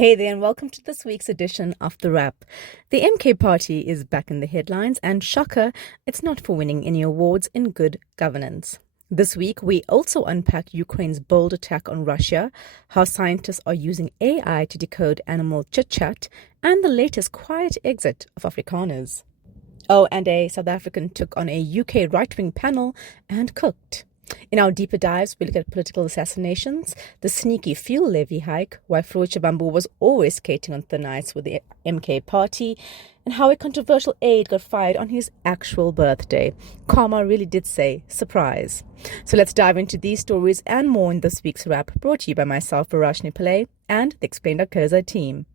Hey there, and welcome to this week's edition of The Wrap. The MK party is back in the headlines, and shocker, it's not for winning any awards in good governance. This week, we also unpack Ukraine's bold attack on Russia, how scientists are using AI to decode animal chit-chat, and the latest quiet exit of Afrikaners. Oh, and a South African took on a UK right-wing panel and cooked. In our deeper dives, we look at political assassinations, the sneaky fuel levy hike, why Floyd Shivambu was always skating on thin ice with the MK party, and how a controversial aide got fired on his actual birthday. Karma really did say surprise. So let's dive into these stories and more in this week's wrap, brought to you by myself, Varashni Pillay, and the Explained Akoza team.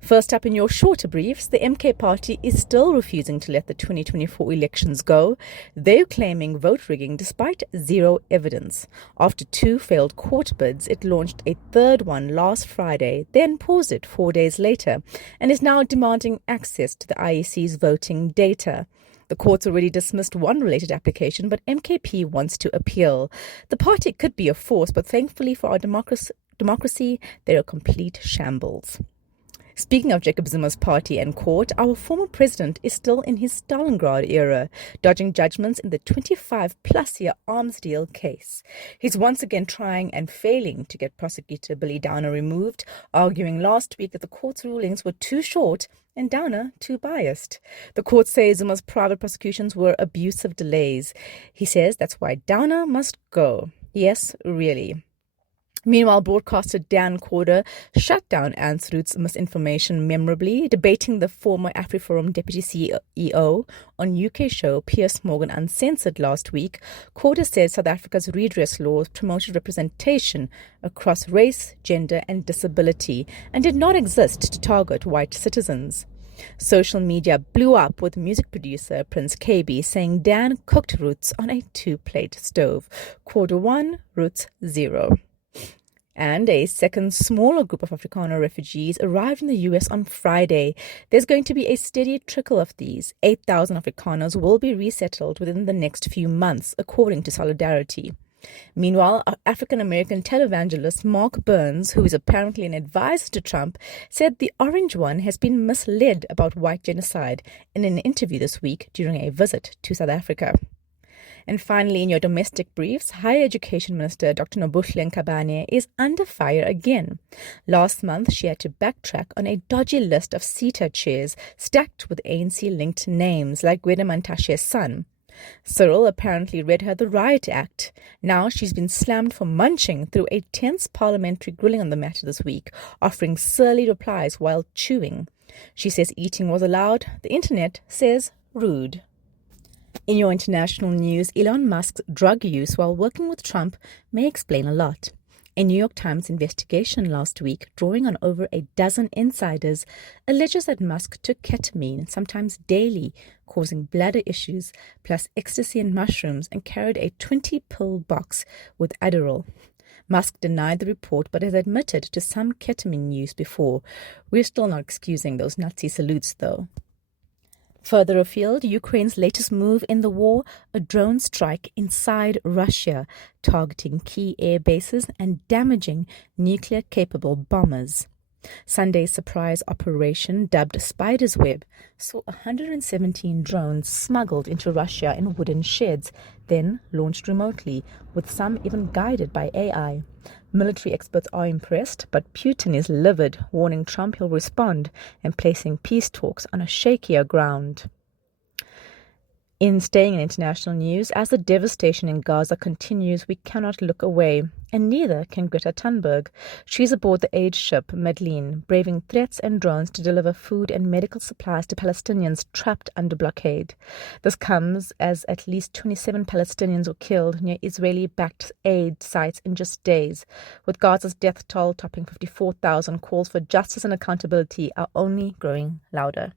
First up in your shorter briefs, the MK party is still refusing to let the 2024 elections go. They're claiming vote rigging despite zero evidence. After two failed court bids, it launched a third one last Friday, then paused it 4 days later, and is now demanding access to the IEC's voting data. The courts already dismissed one related application, but MKP wants to appeal. The party could be a force, but thankfully for our democracy, they're a complete shambles. Speaking of Jacob Zuma's party and court, our former president is still in his Stalingrad era, dodging judgments in the 25-plus-year arms deal case. He's once again trying and failing to get prosecutor Billy Downer removed, arguing last week that the court's rulings were too short and Downer too biased. The court says Zuma's private prosecutions were abusive delays. He says that's why Downer must go. Yes, really. Meanwhile, broadcaster Dan Corder shut down Ansroot's misinformation memorably, debating the former AfriForum deputy CEO on UK show Piers Morgan Uncensored last week. Corder said South Africa's redress laws promoted representation across race, gender and disability and did not exist to target white citizens. Social media blew up with music producer Prince KB saying Dan cooked roots on a two-plate stove. Corder 1, roots 0. And a second smaller group of Afrikaner refugees arrived in the US on Friday. There's going to be a steady trickle of these. 8,000 Afrikaners will be resettled within the next few months, according to Solidarity. Meanwhile, African-American televangelist Mark Burns, who is apparently an advisor to Trump, said the Orange One has been misled about white genocide in an interview this week during a visit to South Africa. And finally, in your domestic briefs, Higher Education Minister Dr. Nobuhle Nkabane is under fire again. Last month, she had to backtrack on a dodgy list of CETA chairs stacked with ANC-linked names like Gwede Mantashe's son. Cyril apparently read her the Riot Act. Now she's been slammed for munching through a tense parliamentary grilling on the matter this week, offering surly replies while chewing. She says eating was allowed. The internet says rude. In your international news, Elon Musk's drug use while working with Trump may explain a lot. A New York Times investigation last week, drawing on over a dozen insiders, alleges that Musk took ketamine, sometimes daily, causing bladder issues, plus ecstasy and mushrooms, and carried a 20-pill box with Adderall. Musk denied the report but has admitted to some ketamine use before. We're still not excusing those Nazi salutes, though. Further afield, Ukraine's latest move in the war, a drone strike inside Russia, targeting key air bases and damaging nuclear-capable bombers. Sunday's surprise operation, dubbed Spider's Web, saw 117 drones smuggled into Russia in wooden sheds, then launched remotely, with some even guided by AI. Military experts are impressed, but Putin is livid, warning Trump he'll respond and placing peace talks on a shakier ground. In staying in international news, as the devastation in Gaza continues, we cannot look away, and neither can Greta Thunberg. She's aboard the aid ship Medellin, braving threats and drones to deliver food and medical supplies to Palestinians trapped under blockade. This comes as at least 27 Palestinians were killed near Israeli-backed aid sites in just days. With Gaza's death toll topping 54,000, calls for justice and accountability are only growing louder.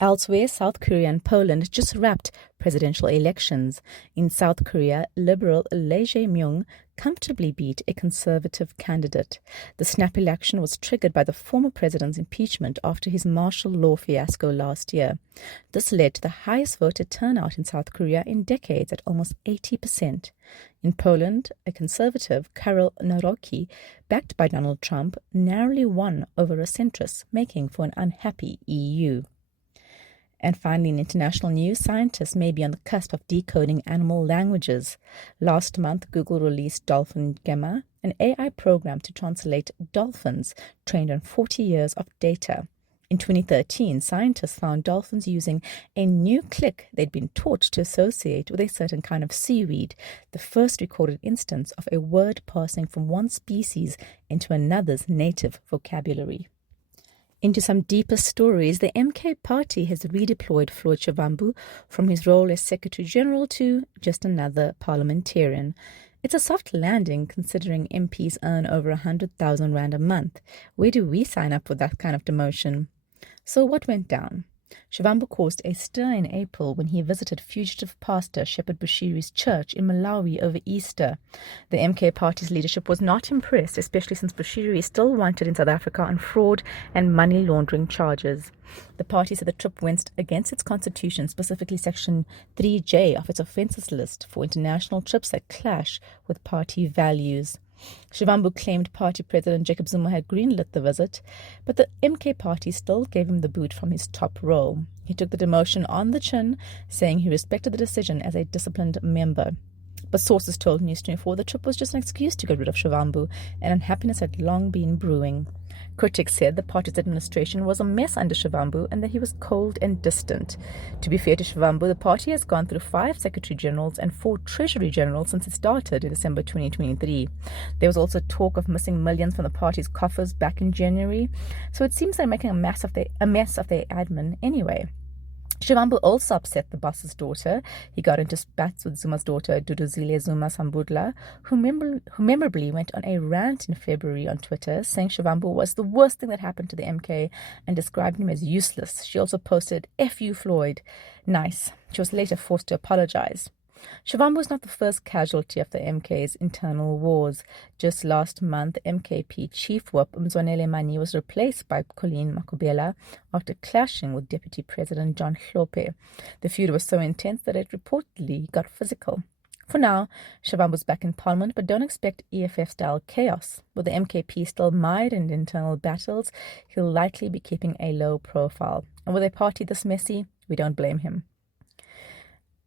Elsewhere, South Korea and Poland just wrapped presidential elections. In South Korea, Liberal Lee Jae-myung comfortably beat a conservative candidate. The snap election was triggered by the former president's impeachment after his martial law fiasco last year. This led to the highest voter turnout in South Korea in decades at almost 80%. In Poland, a conservative, Karol Nawrocki, backed by Donald Trump, narrowly won over a centrist, making for an unhappy EU. And finally, in international news, scientists may be on the cusp of decoding animal languages. Last month, Google released Dolphin Gemma, an AI program to translate dolphins trained on 40 years of data. In 2013, scientists found dolphins using a new click they'd been taught to associate with a certain kind of seaweed, the first recorded instance of a word passing from one species into another's native vocabulary. Into some deeper stories, the MK party has redeployed Floyd Shivambu from his role as Secretary General to just another parliamentarian. It's a soft landing considering MPs earn over 100,000 rand a month. Where do we sign up for that kind of demotion? So what went down? Shivambu caused a stir in April when he visited fugitive pastor Shepherd Bushiri's church in Malawi over Easter. The MK party's leadership was not impressed, especially since Bushiri is still wanted in South Africa on fraud and money laundering charges. The party said the trip went against its constitution, specifically Section 3J of its offences list for international trips that clash with party values. Shivambu claimed party president Jacob Zuma had greenlit the visit, but the MK party still gave him the boot from his top role. He took the demotion on the chin, saying he respected the decision as a disciplined member. But sources told News 24 the trip was just an excuse to get rid of Shivambu, and unhappiness had long been brewing. Critics said the party's administration was a mess under Shivambu and that he was cold and distant. To be fair to Shivambu, the party has gone through 5 Secretary Generals and 4 Treasury Generals since it started in December 2023. There was also talk of missing millions from the party's coffers back in January, so it seems they're making a mess of their admin anyway. Shivambu also upset the boss's daughter. He got into spats with Zuma's daughter, Duduzile Zuma Sambudla, who memorably went on a rant in February on Twitter, saying Shivambu was the worst thing that happened to the MK and described him as useless. She also posted, "F you, Floyd." Nice. She was later forced to apologize. Shivambu was not the first casualty of the MK's internal wars. Just last month, MKP Chief Whip Mzwanele Mani was replaced by Colleen Makubela after clashing with Deputy President John Hlophe. The feud was so intense that it reportedly got physical. For now, Shivambu's back in Parliament, but don't expect EFF-style chaos. With the MKP still mired in internal battles, he'll likely be keeping a low profile. And with a party this messy, we don't blame him.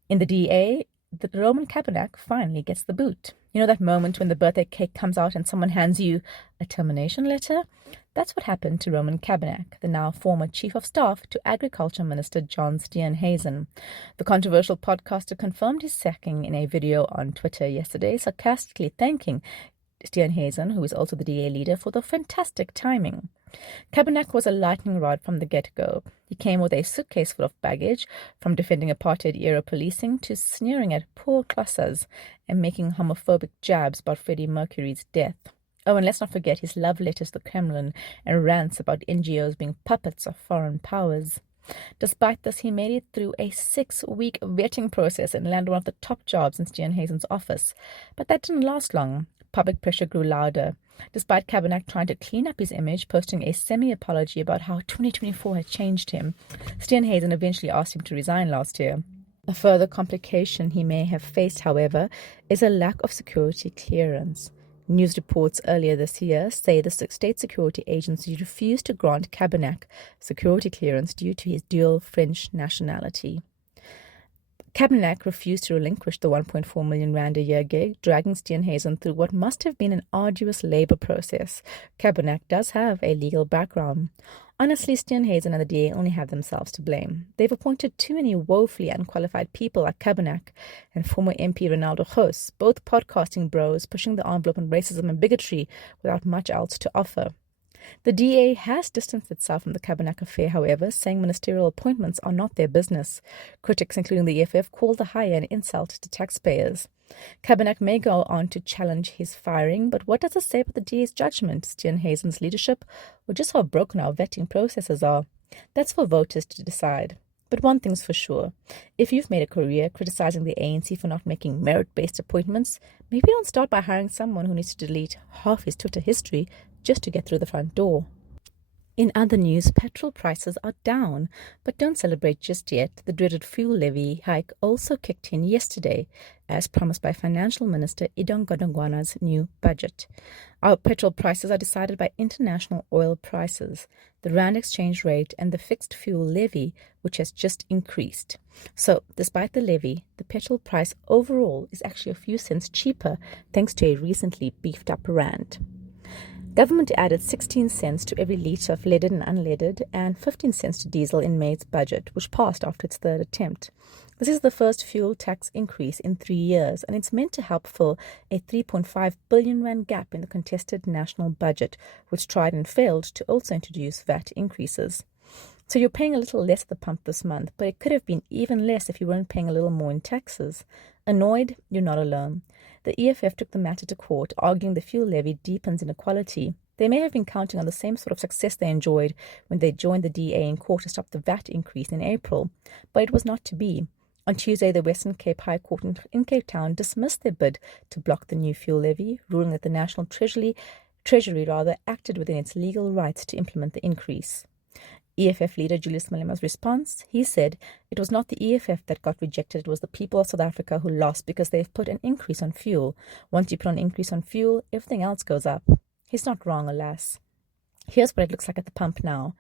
In the DA, the Roman Cabernac finally gets the boot. You know that moment when the birthday cake comes out and someone hands you a termination letter? That's what happened to Roman Cabernac, the now former Chief of Staff to Agriculture Minister John Steenhuisen. The controversial podcaster confirmed his sacking in a video on Twitter yesterday, sarcastically thanking Steenhuisen, who is also the DA leader, for the fantastic timing. Cabernac was a lightning rod from the get-go. He came with a suitcase full of baggage, from defending apartheid-era policing to sneering at poor Xhosas and making homophobic jabs about Freddie Mercury's death. Oh, and let's not forget his love letters to the Kremlin and rants about NGOs being puppets of foreign powers. Despite this, he made it through a 6-week vetting process and landed one of the top jobs in Steenhuisen's office. But that didn't last long. Public pressure grew louder. Despite Cabernac trying to clean up his image, posting a semi-apology about how 2024 had changed him, Steenhuisen eventually asked him to resign last year. A further complication he may have faced, however, is a lack of security clearance. News reports earlier this year say the state security agency refused to grant Cabernac security clearance due to his dual French nationality. Cabernac refused to relinquish the 1.4 million rand a year gig, dragging Steenhuisen through what must have been an arduous labour process. Cabernac does have a legal background. Honestly, Steenhuisen and the DA only have themselves to blame. They've appointed too many woefully unqualified people like Cabernac and former MP Ronaldo Gous, both podcasting bros pushing the envelope on racism and bigotry without much else to offer. The DA has distanced itself from the Cabernac affair, however, saying ministerial appointments are not their business. Critics, including the EFF, called the hire an insult to taxpayers. Cabernac may go on to challenge his firing, but what does it say about the DA's judgment, Steenhuisen's leadership, or just how broken our vetting processes are? That's for voters to decide. But one thing's for sure. If you've made a career criticizing the ANC for not making merit-based appointments, maybe don't start by hiring someone who needs to delete half his Twitter history just to get through the front door. In other news, petrol prices are down, but don't celebrate just yet. The dreaded fuel levy hike also kicked in yesterday, as promised by Financial Minister Idong Godongwana's new budget. Our petrol prices are decided by international oil prices, the rand exchange rate, and the fixed fuel levy, which has just increased. So, despite the levy, the petrol price overall is actually a few cents cheaper thanks to a recently beefed up rand. Government added 16 cents to every litre of leaded and unleaded and 15 cents to diesel in May's budget, which passed after its third attempt. This is the first fuel tax increase in 3 years, and it's meant to help fill a 3.5 billion rand gap in the contested national budget, which tried and failed to also introduce VAT increases. So you're paying a little less at the pump this month, but it could have been even less if you weren't paying a little more in taxes. Annoyed? You're not alone. The EFF took the matter to court, arguing the fuel levy deepens inequality. They may have been counting on the same sort of success they enjoyed when they joined the DA in court to stop the VAT increase in April, but it was not to be. On Tuesday, the Western Cape High Court in Cape Town dismissed their bid to block the new fuel levy, ruling that the National Treasury acted within its legal rights to implement the increase. EFF leader Julius Malema's response, he said, it was not the EFF that got rejected, it was the people of South Africa who lost because they've put an increase on fuel. Once you put an increase on fuel, everything else goes up. He's not wrong, alas. Here's what it looks like at the pump now.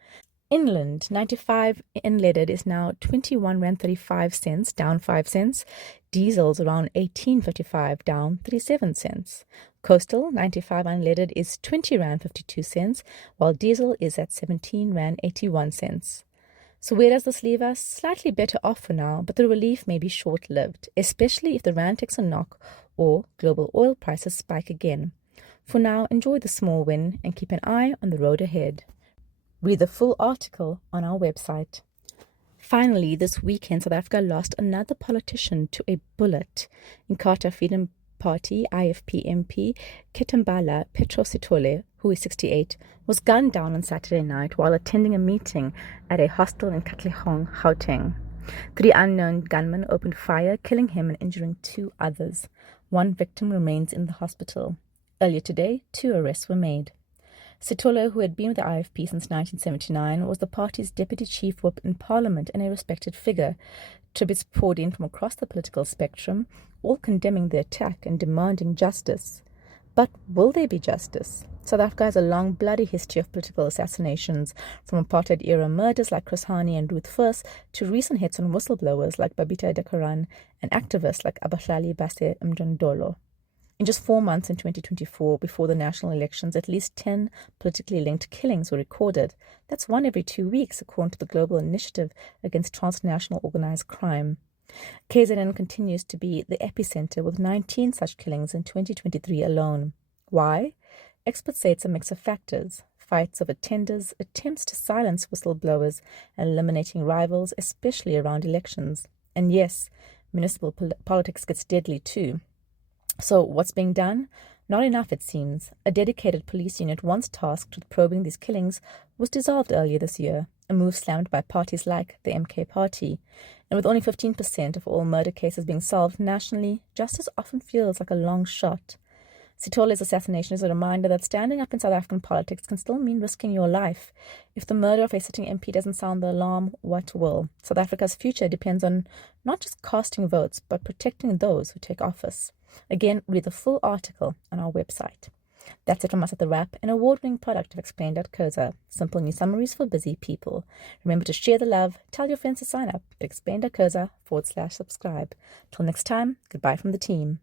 Inland 95 unleaded is now 21 rand 35 cents, down 5 cents. Diesel's around 18.55, down 37 cents. Coastal 95 unleaded is 20 rand 52 cents, while diesel is at 17 rand 81 cents. So where does this leave us? Slightly better off for now, but the relief may be short-lived, especially if the rand takes a knock or global oil prices spike again. For now, enjoy the small win and keep an eye on the road ahead. Read the full article on our website. Finally, this weekend, South Africa lost another politician to a bullet. Inkatha Freedom Party IFP MP Ketambala Petro Sithole, who is 68, was gunned down on Saturday night while attending a meeting at a hostel in Katlehong, Gauteng. 3 unknown gunmen opened fire, killing him and injuring 2 others. 1 victim remains in the hospital. Earlier today, 2 arrests were made. Sithole, who had been with the IFP since 1979, was the party's deputy chief whip in Parliament and a respected figure. Tributes poured in from across the political spectrum, all condemning the attack and demanding justice. But will there be justice? South Africa has a long, bloody history of political assassinations, from apartheid-era murders like Chris Hani and Ruth First to recent hits on whistleblowers like Babita Deokaran and activists like Abahlali Base Mjondolo. In just 4 months in 2024, before the national elections, at least 10 politically linked killings were recorded. That's 1 every 2 weeks, according to the Global Initiative Against Transnational Organized Crime. KZN continues to be the epicenter, with 19 such killings in 2023 alone. Why? Experts say it's a mix of factors: fights over tenders, attempts to silence whistleblowers, and eliminating rivals, especially around elections. And yes, municipal politics gets deadly too. So what's being done? Not enough, it seems. A dedicated police unit once tasked with probing these killings was dissolved earlier this year, a move slammed by parties like the MK Party. And with only 15% of all murder cases being solved nationally, justice often feels like a long shot. Sithole's assassination is a reminder that standing up in South African politics can still mean risking your life. If the murder of a sitting MP doesn't sound the alarm, what will? South Africa's future depends on not just casting votes, but protecting those who take office. Again, read the full article on our website. That's it from us at The Wrap, an award-winning product of Explain.co.za. Simple news summaries for busy people. Remember to share the love, tell your friends to sign up at explain.co.za/subscribe. Till next time, goodbye from the team.